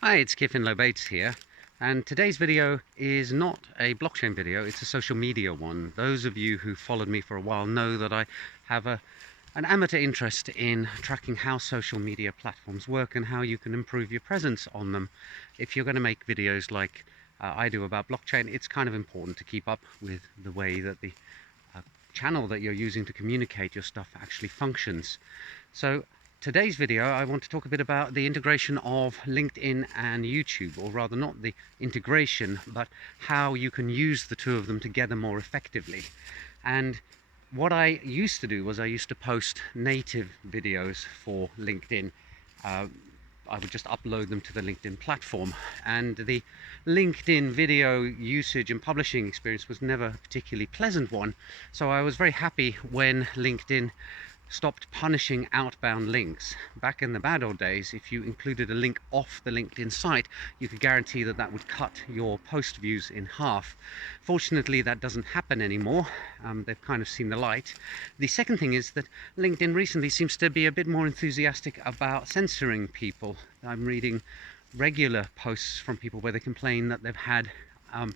Hi, it's Kiffin Lobates here, and today's video is not a blockchain video, it's a social media one. Those of you who followed me for a while know that I have an amateur interest in tracking how social media platforms work and how you can improve your presence on them. If you're going to make videos like I do about blockchain, it's kind of important to keep up with the way that the channel that you're using to communicate your stuff actually functions. So today's video, I want to talk a bit about the integration of LinkedIn and YouTube, or rather not the integration, but how you can use the two of them together more effectively. And what I used to do was I used to post native videos for LinkedIn. I would just upload them to the LinkedIn platform, and the LinkedIn video usage and publishing experience was never a particularly pleasant one. So I was very happy when LinkedIn stopped punishing outbound links. Back in the bad old days, if you included a link off the LinkedIn site, you could guarantee that that would cut your post views in half. Fortunately, that doesn't happen anymore. They've kind of seen the light. The second thing is that LinkedIn recently seems to be a bit more enthusiastic about censoring people. I'm reading regular posts from people where they complain that they've had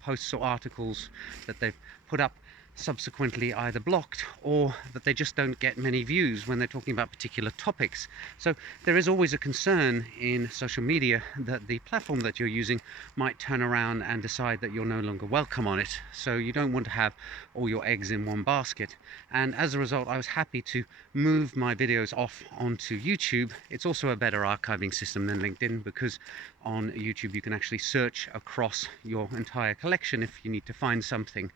posts or articles that they've put up subsequently either blocked, or that they just don't get many views when they're talking about particular topics. So there is always a concern in social media that the platform that you're using might turn around and decide that you're no longer welcome on it. So you don't want to have all your eggs in one basket. And as a result, I was happy to move my videos off onto YouTube. It's also a better archiving system than LinkedIn, because on YouTube you can actually search across your entire collection if you need to find something.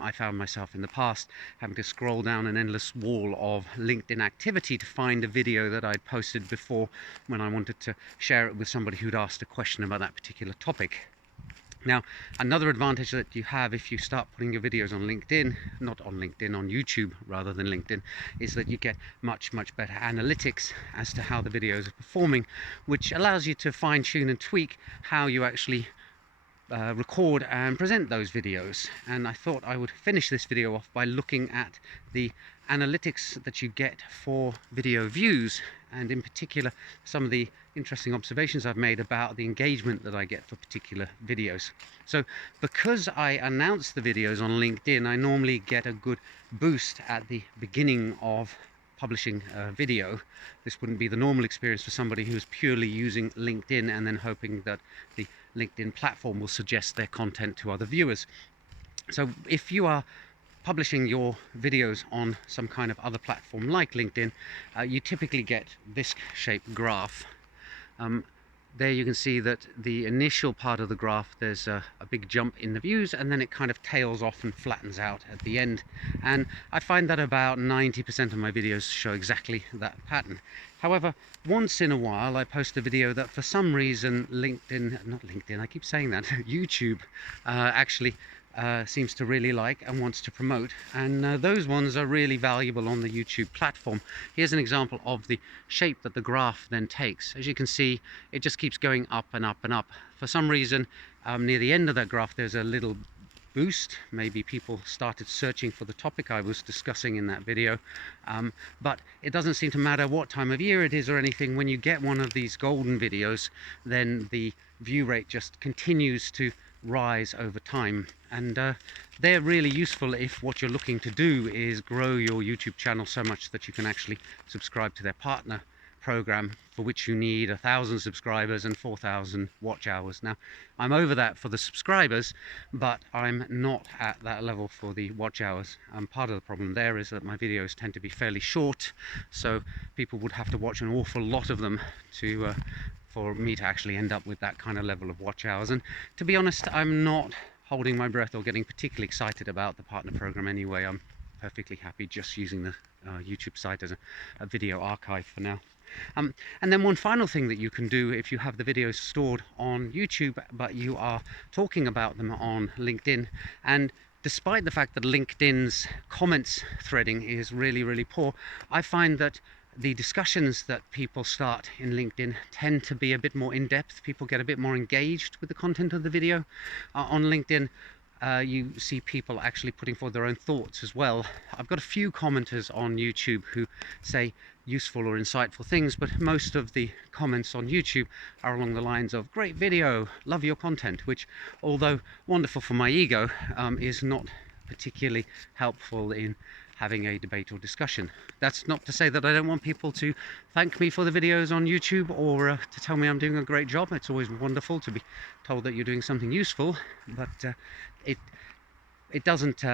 I found myself in the past having to scroll down an endless wall of LinkedIn activity to find a video that I'd posted before when I wanted to share it with somebody who'd asked a question about that particular topic. Now, another advantage that you have if you start putting your videos on LinkedIn, not on LinkedIn, on YouTube rather than LinkedIn, is that you get much better analytics as to how the videos are performing, which allows you to fine-tune and tweak how you actually record and present those videos. And I thought I would finish this video off by looking at the analytics that you get for video views, and in particular some of the interesting observations I've made about the engagement that I get for particular videos. So because I announce the videos on LinkedIn, I normally get a good boost at the beginning of publishing a video. This wouldn't be the normal experience for somebody who's purely using LinkedIn and then hoping that the LinkedIn platform will suggest their content to other viewers. So if you are publishing your videos on some kind of other platform like LinkedIn, you typically get this shaped graph. There you can see that the initial part of the graph, there's a big jump in the views, and then it kind of tails off and flattens out at the end. And I find that about 90% of my videos show exactly that pattern. However, once in a while I post a video that for some reason I keep saying that, YouTube actually seems to really like and wants to promote, and those ones are really valuable on the YouTube platform. Here's an example of the shape that the graph then takes. As you can see, it just keeps going up and up and up. For some reason, near the end of that graph there's a little boost. Maybe people started searching for the topic I was discussing in that video, but it doesn't seem to matter what time of year it is or anything. When you get one of these golden videos, then the view rate just continues to rise over time, and they're really useful if what you're looking to do is grow your YouTube channel so much that you can actually subscribe to their partner program, for which you need 1,000 subscribers and 4,000 watch hours. Now, I'm over that for the subscribers, but I'm not at that level for the watch hours. Part of the problem there is that my videos tend to be fairly short, so people would have to watch an awful lot of them to for me to actually end up with that kind of level of watch hours. And to be honest, I'm not holding my breath or getting particularly excited about the partner program anyway. I'm perfectly happy just using the YouTube site as a video archive for now. And then one final thing that you can do if you have the videos stored on YouTube but you are talking about them on LinkedIn, and despite the fact that LinkedIn's comments threading is really poor, I find that the discussions that people start in LinkedIn tend to be a bit more in-depth. People get a bit more engaged with the content of the video. On LinkedIn, you see people actually putting forward their own thoughts as well. I've got a few commenters on YouTube who say useful or insightful things, but most of the comments on YouTube are along the lines of great video, love your content, which, although wonderful for my ego, is not particularly helpful in having a debate or discussion. That's not to say that I don't want people to thank me for the videos on YouTube or to tell me I'm doing a great job. It's always wonderful to be told that you're doing something useful, but it doesn't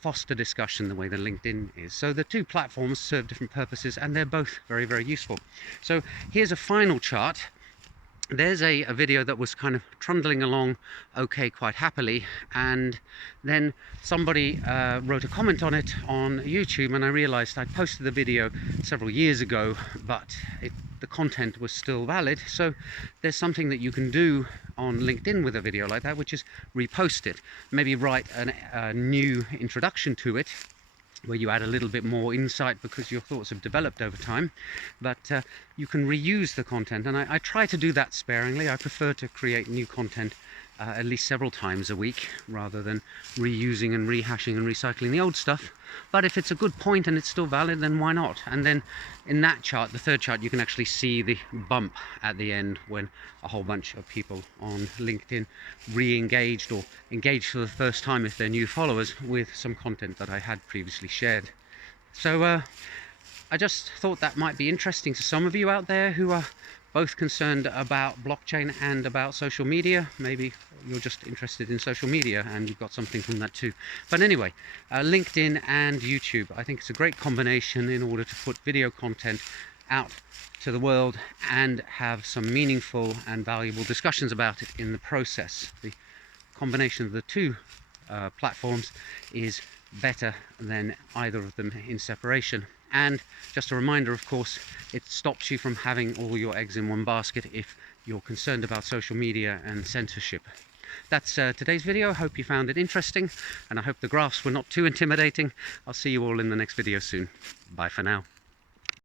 foster discussion the way that LinkedIn is. So the two platforms serve different purposes, and they're both very, very useful. So here's a final chart. There's a video that was kind of trundling along okay quite happily, and then somebody wrote a comment on it on YouTube, and I realized I'd posted the video several years ago, but the content was still valid. So there's something that you can do on LinkedIn with a video like that, which is repost it, maybe write a new introduction to it where you add a little bit more insight because your thoughts have developed over time, but you can reuse the content, and I try to do that sparingly. I prefer to create new content at least several times a week rather than reusing and rehashing and recycling the old stuff. But if it's a good point and it's still valid, then why not? And then in that chart, the third chart, you can actually see the bump at the end when a whole bunch of people on LinkedIn re-engaged or engaged for the first time if they're new followers with some content that I had previously shared. So I just thought that might be interesting to some of you out there who are both concerned about blockchain and about social media. Maybe you're just interested in social media and you've got something from that too. But anyway, LinkedIn and YouTube, I think it's a great combination in order to put video content out to the world and have some meaningful and valuable discussions about it in the process. The combination of the two platforms is better than either of them in separation. And just a reminder, of course, it stops you from having all your eggs in one basket if you're concerned about social media and censorship. That's today's video. Hope you found it interesting, and I hope the graphs were not too intimidating. I'll see you all in the next video soon. Bye for now.